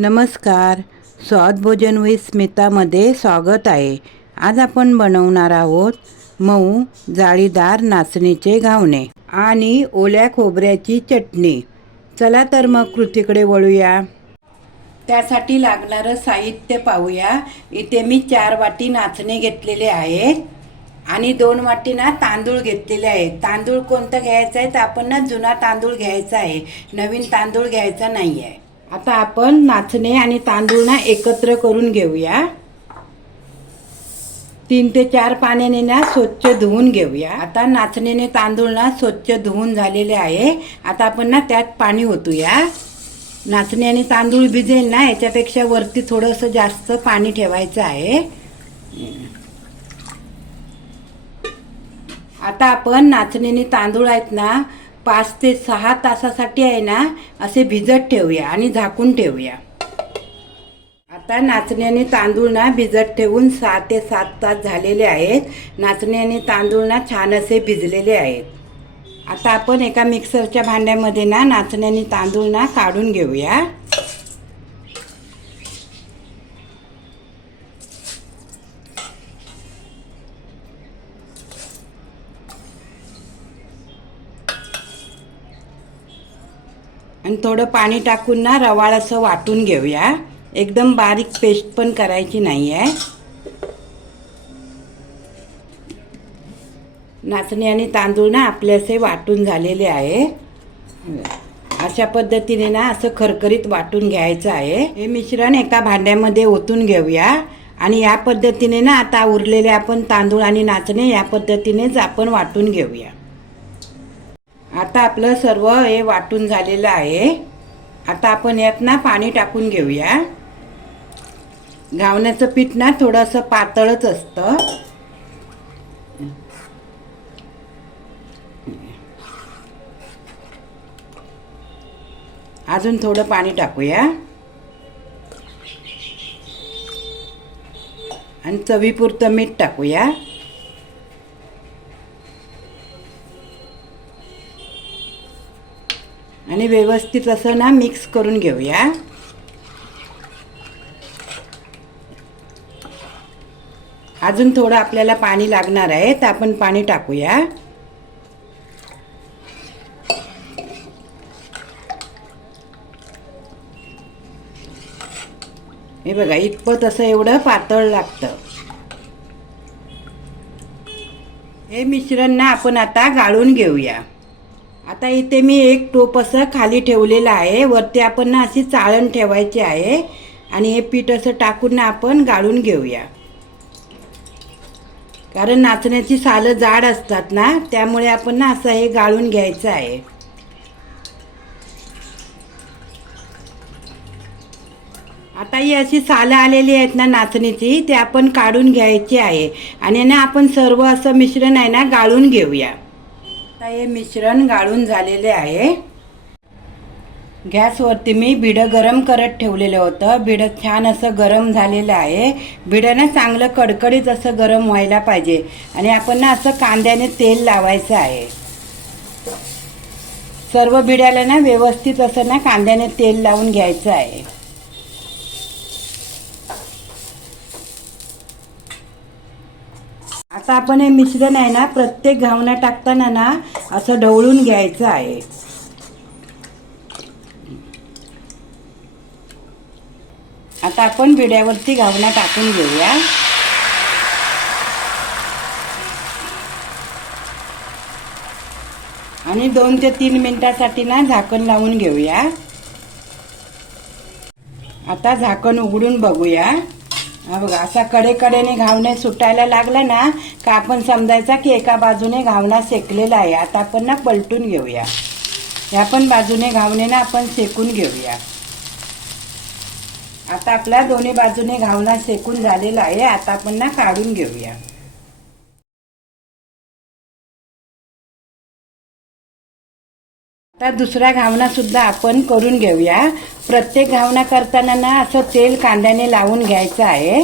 नमस्कार. स्वाद भोजन विथ स्मितामध्ये स्वागत आहे. आज आपण बनवणार आहोत मऊ जाळीदार नाचणीचे घावणे आणि ओल्या खोबऱ्याची चटणी. चला तर मग कृतीकडे वळूया. त्यासाठी लागणारं साहित्य पाहूया. इथे मी चार वाटी नाचणे घेतलेले आहेत आणि दोन वाटी ना तांदूळ घेतलेले आहेत तांदूळ कोणतं घ्यायचं आहे? तर आपण ना जुना तांदूळ घ्यायचा आहे. नवीन तांदूळ घ्यायचा नाही आहे आता आपण नाचणे आणि तांदूळ ना एकत्र करून घेऊया. तीन ते चार पाण्याने ना स्वच्छ धुवून घेऊया. आता नाचणीने तांदूळ ना स्वच्छ धुवून झालेले आहे. आता आपण ना त्यात पाणी ओतूया. नाचणी आणि तांदूळ भिजेल ना याच्यापेक्षा वरती थोडंसं जास्त पाणी ठेवायचं आहे. आता आपण नाचणीने तांदूळ आहेत ना पाच ते सहा तासासाठी आहे ना असे भिजत ठेवूया आणि झाकून ठेवूया. आता नाचणी आणि तांदूळ ना भिजत ठेवून सहा ते सात तास झालेले आहेत. नाचणी आणि तांदूळ ना छान असे भिजलेले आहेत. आता आपण एका मिक्सरच्या भांड्यामध्ये ना नाचणी आणि तांदूळ ना काढून घेऊया. आणि थोडं पाणी टाकून ना रवाळ असं वाटून घेऊया. एकदम बारीक पेस्ट पण करायची नाही आहे नाचणी आणि तांदूळ ना आपले असे वाटून झालेले आहे. अशा पद्धतीने ना असं खरखरीत वाटून घ्यायचं आहे. हे मिश्रण एका भांड्यामध्ये ओतून घेऊया. आणि या पद्धतीने ना आता उरलेले आपण तांदूळ आणि नाचणे या पद्धतीनेच आपण वाटून घेऊया. आता आपलं सर्व हे वाटून झालेलं आहे. आता आपण यात ना पाणी टाकून घेऊया. घावण्याचं पीठ ना थोडंसं पातळच असतं. अजून थोडं पाणी टाकूया. आणि चवीपुरतं मीठ टाकूया. आणि व्यवस्थित असं ना मिक्स करून घेऊया. अजून थोडं आपल्याला पाणी लागणार आहे तर आपण पाणी टाकूया. हे बघा इतपत असं एवढं पातळ लागतं. हे मिश्रण ना आपण आता गाळून घेऊया. आता इथे मी एक टोप असं खाली ठेवलेलं आहे. वरती आपण ना अशी चाळण ठेवायची आहे. आणि हे पीठ असं टाकून ना आपण गाळून घेऊया. कारण नाचण्याची सालं जाड असतात ना त्यामुळे आपण ना असं हे गाळून घ्यायचं आहे. आता ही अशी सालं आलेली आहेत ना नाचणीची ते आपण काढून घ्यायची आहे. आणि ना आपण सर्व असं मिश्रण आहे ना गाळून घेऊया. हे मिश्रण गाळून झालेले आहे. गॅसवरती मी भिडं गरम करत ठेवलेलं होतं. भिडं छान असं गरम झालेलं आहे. भिडं ना चांगलं कडकडीत असं गरम व्हायला पाहिजे. आणि आपण ना असं कांद्याने तेल लावायचं आहे. सर्व भिड्याला ना व्यवस्थित असं ना कांद्याने तेल लावून घ्यायचं आहे. आता आपण हे मिश्रण आहे ना प्रत्येक घावना टाकताना ना असं ढवळून घ्यायचं आहे. आता आपण बिड्यावरती घावना टाकून घेऊया. आणि दोन ते तीन मिनिटासाठी ना झाकण लावून घेऊया. आता झाकण उघडून बघूया. हा बघा असा कडेकडेने घावणे सुटायला लागला ना का आपण समजायचा की एका बाजूने घावणा सेकलेला आहे. आता आपण ना पलटून घेऊया. या पण बाजूने घावणे ना आपण सेकून घेऊया. आता आपला दोन्ही बाजूने घावणा सेकून झालेला आहे. आता आपण ना काढून घेऊया. आता दुसरा घावना सुद्धा आपण करून घेऊया. प्रत्येक घावना करताना ना असं तेल कांद्याने लावून घ्यायचं आहे.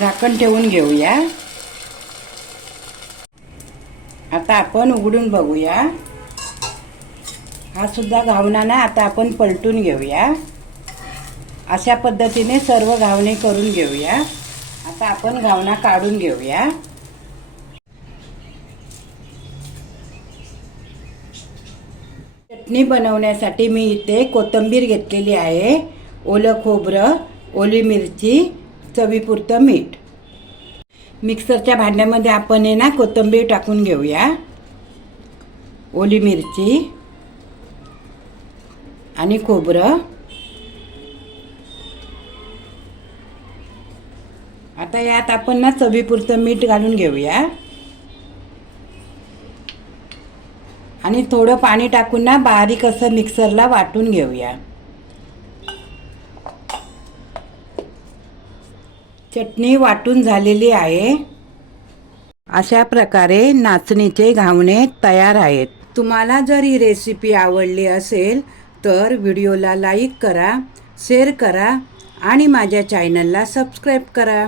झाकण ठेवून घेऊया. आता आपण उघडून बघूया. हा सुद्धा घावना ना आता आपण पलटून घेऊया. अशा पद्धतीने सर्व घावणे करून घेऊया. आता आपण घावना काढून घेऊया. चटणी बनवण्यासाठी मी इथे कोथिंबीर घेतलेली आहे. ओलं खोबरं ओली मिरची चवीपुरतं मीठ. मिक्सरच्या भांड्यामध्ये आपण आहे ना कोथिंबीर टाकून घेऊया. ओली मिरची आणि खोबरं. आता यात आपण ना चवीपुरतं मीठ घालून घेऊया. आणि थोडं पाणी टाकून ना बारीक असं मिक्सरला वाटून घेऊया. चटणी वाटून झालेली आहे. अशा प्रकारे नाचणीचे घावणे तयार आहेत. तुम्हाला जर ही रेसिपी आवडली असेल तर व्हिडिओला लाईक करा शेअर करा आणि माझ्या चॅनलला सबस्क्राईब करा.